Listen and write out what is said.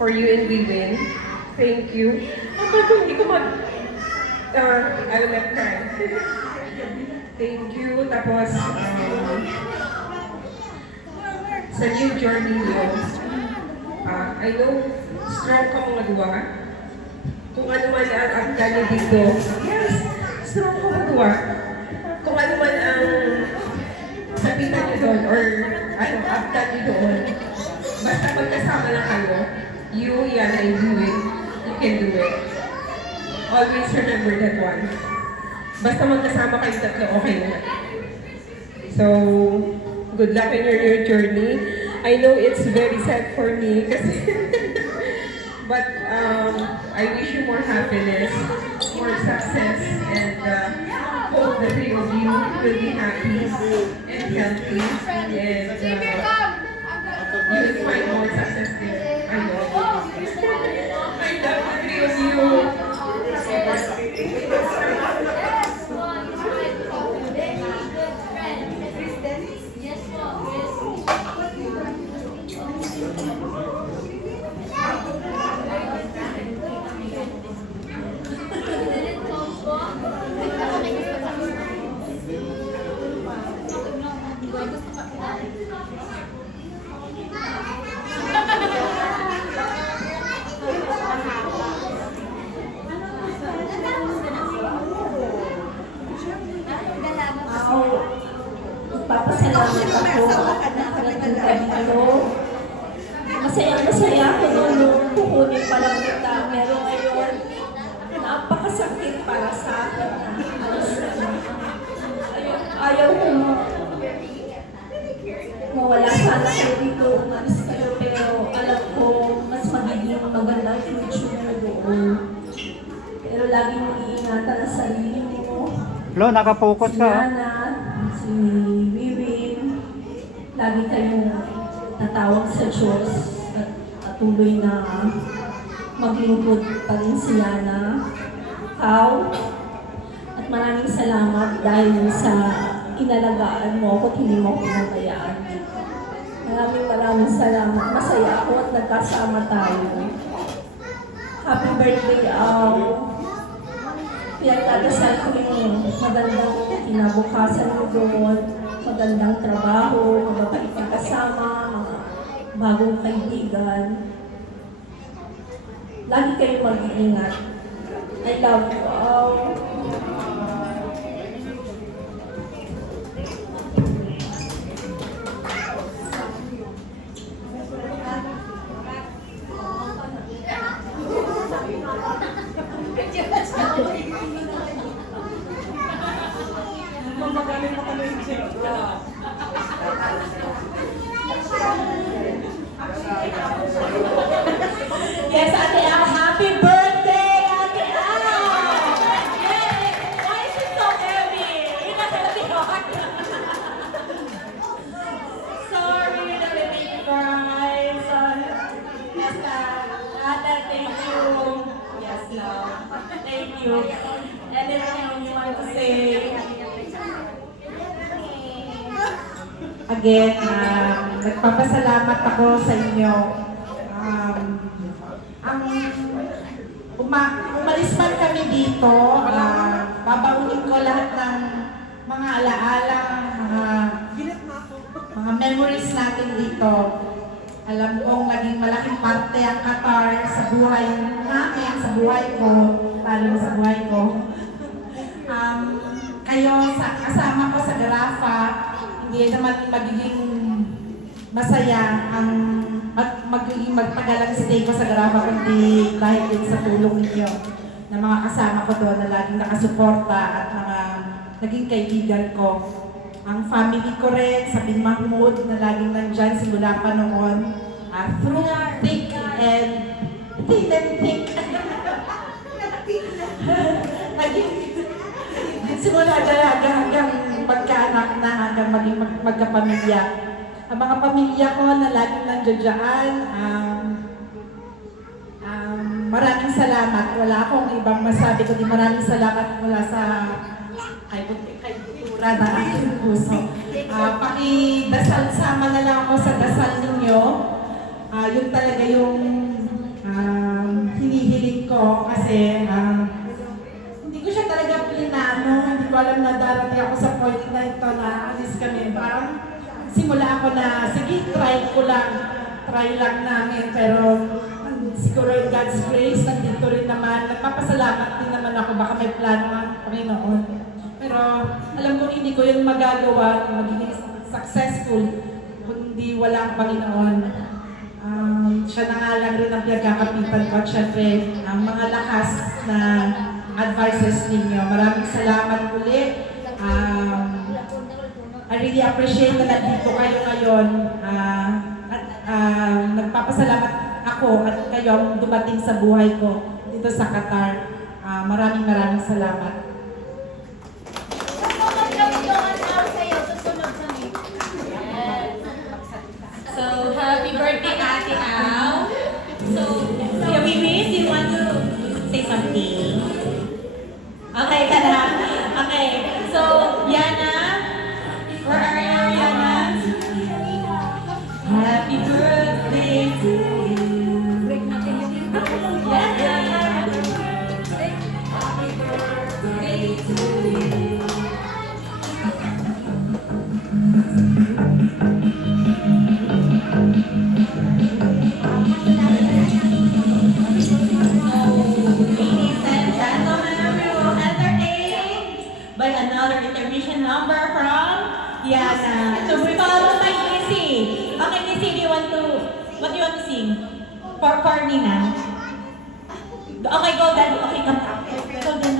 for you and we win. Thank you. Ako, hindi ko I will not cry. Thank you. Tapos, sa new journey niyo, I know, strong ka mga duwa. Kung ano man ang agdan niyo dito, yes, strong ka mga duwa. Kung ano man ang sabitan niyo doon, or agdan niyo doon, basta magkasama lang kayo, you, yan, and you can do it. Always remember that one. Basta magkasama kayo tatlo, okay na. So, good luck in your journey. I know it's very sad for me kasi but I wish you more happiness, more success, and hope the three of you will be happy and healthy, and you will find more success there. I know. I love the three of you. Papasalamat ako at nakarating kami Masaya ako noon nung kukunin pa lang kita. Pero ngayon, napakasakit para sa akin. Ayaw ko mawala sana kayo dito, umalis kayo. Pero alam ko, mas magiging maganda yung future mo doon. Pero lagi mong iingatan ang sarili mo. Lo, nakapokus ka. Si Wiwin, lagi kayong tatawag sa Diyos at patuloy na maglingkod pa rin si Yana, Kao, at maraming salamat dahil sa inalagaan mo ako at hindi mo pinabayaan. Maraming salamat. Masaya ako at nagkasama tayo. Happy birthday, pinagdadasal ko yung magandang kinabukasan mo doon, magandang trabaho, mababait na kasama, mga bagong kaibigan. Lagi kayong mag-iingat. I love you all. Magaling na kami yung check. Yes, Ate Al, happy birthday, Ate Al! Yay! Why is it so heavy? You're not heavy heart. Sorry that I made you guys. Yes, Ate, thank you. Yes, love. Thank you. Anything you want to say? Again, nagpapasalamat ako sa inyo. Umalis man kami dito, babaunin ko lahat ng mga alaala, mga memories natin dito. Alam kong naging malaking parte ang Qatar sa buhay namin, sa buhay ko, lalo sa buhay ko. Kayo, kasama ko sa Garafa, hindi naman magiging masaya ang magiging magpagalang stay ko sa Garafa kundi dahil din sa tulong ninyo na mga kasama ko doon na laging nakasuporta at mga naging kaibigan ko. Ang family ko rin, sa Bin Mahmoud na laging nandyan simula pa noon, through thick and thick. Naging simula hanggang magkaanak na, hanggang maging magkapamilya. Ang mga pamilya ko na laging nandiyan, maraming salamat. Wala akong ibang masabi, kundi maraming salamat mula sa kay Kultura na aking puso. Pakidasal, sama na lang ako sa dasal ninyo. Yun talaga yung kasi hindi ko siya talaga plinano. Hindi ko alam na darating ako sa point na ito na alis kami. Parang simula ako na, sige, try lang namin. Pero siguro in God's grace, nandito rin naman. Nagpapasalamat din naman ako, baka may plano ang Panginoon. Pero alam ko hindi ko yun magagawa, magiging successful, kundi walang Panginoon. Siya na nga lang rin ang pinagkakapitan ko at syempre ang mga lakas na advices ninyo. Maraming salamat ulit. I really appreciate na nandito kayo ngayon. Nagpapasalamat ako at kayo ang dumating sa buhay ko dito sa Qatar. Maraming salamat. So, happy birthday, Ate Al. So, Kuya Wiwis, do you want to say something? Okay ka na? Okay. So, Yana, where are you, Yana? Happy birthday to you. Yana. Happy birthday to you. Ladies and gentlemen, we will entertain by another intermission number from Yana. So we follow by Kissy. Okay, Kissy, what do you want to sing? For Nina. Okay, go, Daddy. Okay, come. Go, Daddy.